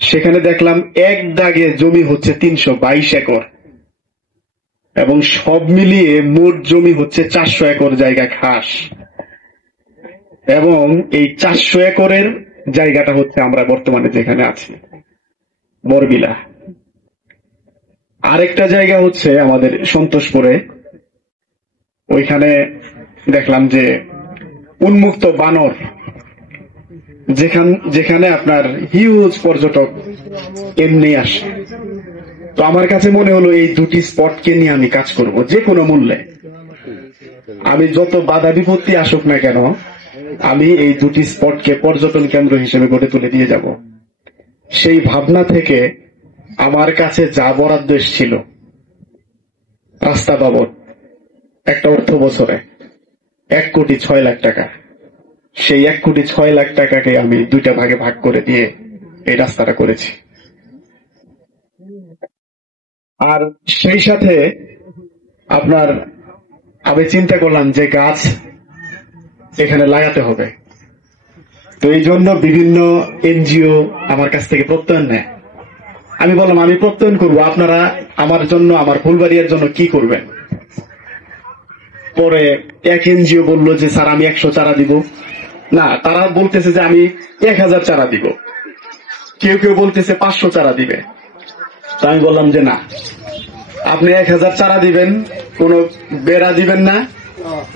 সেখানে দেখলাম এক দাগে জমি হচ্ছে 322 একর, এবং সব মিলিয়ে মোট জমি হচ্ছে 400 একর জায়গা খাস। এবং এই 400 একরের জায়গাটা হচ্ছে আমরা বর্তমানে যেখানে আছি, বরবিলা। আরেকটা জায়গা হচ্ছে আমাদের সন্তোষপুরে, ওইখানে দেখলাম যে উন্মুক্ত বানর, যেখানে আপনার হিউজ পর্যটক এমনি আসে। তো আমার কাছে মনে হলো এই দুটি স্পটকে নিয়ে আমি কাজ করব যে কোনো মূল্যে। আমি যত বাধা বিপত্তি আসুক না কেন, আমি এই দুটি স্পটকে পর্যটন কেন্দ্র হিসেবে গড়ে তুলে দিয়ে যাব। সেই ভাবনা থেকে আমার কাছে যা বরাদ্দ ছিল রাস্তা বাবদ একটা অর্থ বছরে 1,06,00,000 টাকা, সেই 1,06,00,000 টাকাকে আমি দুইটা ভাগে ভাগ করে দিয়ে এই রাস্তাটা করেছি। আর সেই সাথে আপনার আমি চিন্তা করলাম যে গাছ এখানে লাগাতে হবে। তো এই জন্য বিভিন্ন এনজিও আমার কাছ থেকে প্রত্যয়ন নেয়। আমি বললাম আমি প্রত্যয়ন করব, আপনারা আমার জন্য, আমার ফুলবাড়িয়ার জন্য কি করবেন। পরে এক এনজিও বললো যে স্যার আমি 100 চারা দিব। না, তারা বলতেছে যে আমি 1000 চারা দিব, কেউ কেউ বলতেছে 500 চারা দিবে। তো আমি বললাম যে না, আপনি 1000 চারা দিবেন, কোনো বেড়া দিবেন না,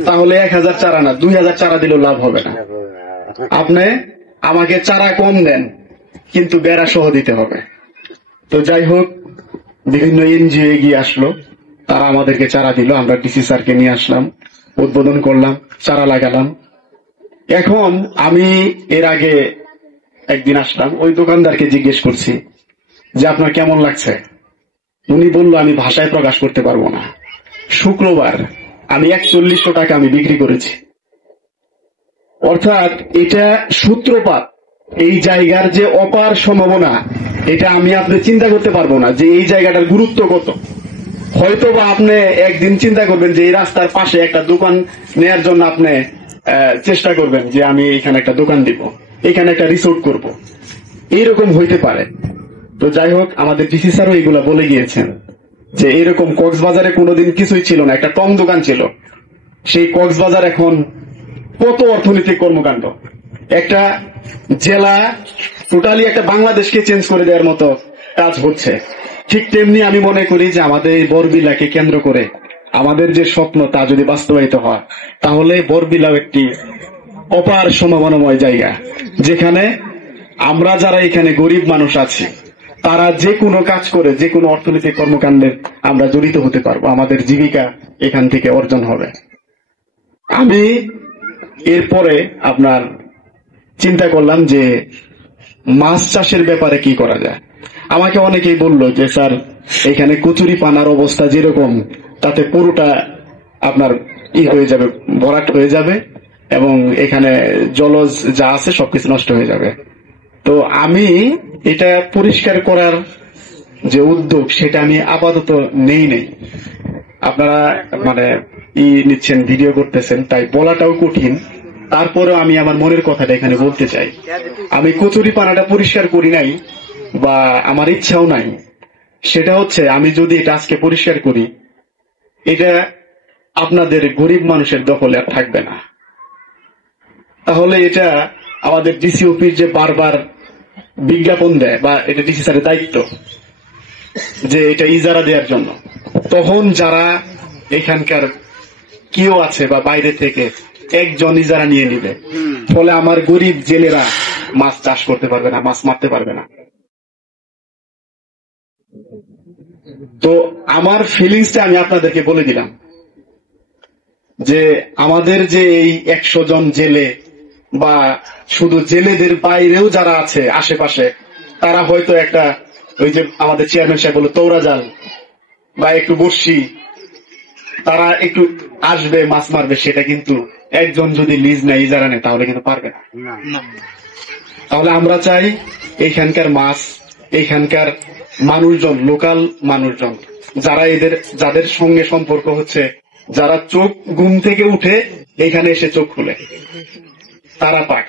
তাহলে 1000 চারা না 2000 চারা দিলেও লাভ হবে না। আপনি আমাকে চারা কম দেন, কিন্তু বেড়া সহ দিতে হবে। তো যাই হোক, বিভিন্ন এনজিও এগিয়ে আসলো, তারা আমাদেরকে চারা দিল। আমরা ডিসি স্যারকে নিয়ে আসলাম, উদ্বোধন করলাম, চারা লাগালাম। এখন আমি এর আগে একদিন আসলাম, ওই দোকানদারকে জিজ্ঞেস করছি যে আপনার কেমন লাগছে। উনি বলল আমি ভাষায় প্রকাশ করতে পারবো না। শুক্রবার আমি 4100 টাকা আমি বিক্রি করেছি। অর্থাৎ এটা সূত্রপাত, এই জায়গার যে অপার সম্ভাবনা, এটা আমি আপনি চিন্তা করতে পারবো না যে এই জায়গাটার গুরুত্ব কত। হয়তো বা আপনি একদিন চিন্তা করবেন যে এই রাস্তার পাশে একটা দোকান নেয়ার জন্য আপনি চেষ্টা করবেন যে আমি এখানে একটা দোকান দিব, এখানে একটা রিসোর্ট করব, এইরকম হইতে পারে। তো যাই হোক, আমাদের ডিসি স্যারও এগুলা বলে গিয়েছেন যে এরকম কক্সবাজারে কোনোদিন কিছুই ছিল না, একটা টং দোকান ছিল। সেই কক্সবাজার এখন কত অর্থনৈতিক কর্মকাণ্ড, একটা জেলা টোটালি একটা বাংলাদেশকে চেঞ্জ করে দেওয়ার মতো কাজ হচ্ছে। ঠিক তেমনি আমি মনে করি যে আমাদের এই বরবিলাকে কেন্দ্র করে আমাদের যে স্বপ্ন তা যদি বাস্তবায়িত হয়, তাহলে বরবিলাও একটি অপার সম্ভাবনাময় জায়গা, যেখানে আমরা যারা এখানে গরিব মানুষ আছি তারা যে কোনো কাজ করে যে কোনো অর্থনৈতিক কর্মকাণ্ডে আমরা জড়িত হতে পারবো, আমাদের জীবিকা এখান থেকে অর্জন হবে। আমি এরপরে আপনার চিন্তা করলাম যে মাছ চাষের ব্যাপারে কি করা যায়। আমাকে অনেকেই বলল যে স্যার এখানে কচুরি পানার অবস্থা যেরকম, তাতে পুরোটা আপনার হয়ে যাবে, ভরাট হয়ে যাবে, এবং এখানে জলজ যা আছে সবকিছু নষ্ট হয়ে যাবে। তো আমি এটা পরিষ্কার করার যে উদ্যোগ, সেটা আমি আপাতত নেই। আপনারা মানে নিচ্ছেন, ভিডিও করতেছেন, তাই বলাটাও কঠিন। তারপরেও আমি আমার মনের কথাটা এখানে বলতে চাই। আমি কচুরি পানাটা পরিষ্কার করি নাই, বা আমার ইচ্ছাও নাই। সেটা হচ্ছে আমি যদি এটা আজকে পরিষ্কার করি, এটা আপনাদের গরিব মানুষের দখলে আর থাকবে না। তাহলে এটা আমাদের ডিসি অফিস যে বারবার বিজ্ঞাপন দেয়, বা এটা ডিসি স্যারের দায়িত্ব যে এটা ইজারা দেওয়ার জন্য, তখন যারা এখানকার কেউ আছে বা বাইরে থেকে একজন ইজারা নিয়ে নিবে, ফলে আমার গরিব জেলেরা মাছ চাষ করতে পারবে না, মাছ মারতে পারবে না। তো আমার ফিলিংসটা আমি আপনাদেরকে বলে দিলাম যে আমাদের যে এই 100 জন জেলে, বা শুধু জেলেদের বাইরেও যারা আছে আশেপাশে, তারা হয়তো একটা ওই যে আমাদের চেয়ারম্যান সাহেব বলল তৌরা জাল বা একটু বর্ষি, তারা একটু আসবে মাছ মারবে, সেটা কিন্তু একজন যদি লিজ নেয়, ইজারা নেয়, তাহলে কিন্তু পারবে না। তাহলে আমরা চাই এইখানকার মাছ, এইখানকার মানুষজন, লোকাল মানুষজন, যারা যাদের সঙ্গে সম্পর্ক হচ্ছে, যারা চোখ ঘুম থেকে উঠে এখানে এসে চোখ খুলে, তারা পাক।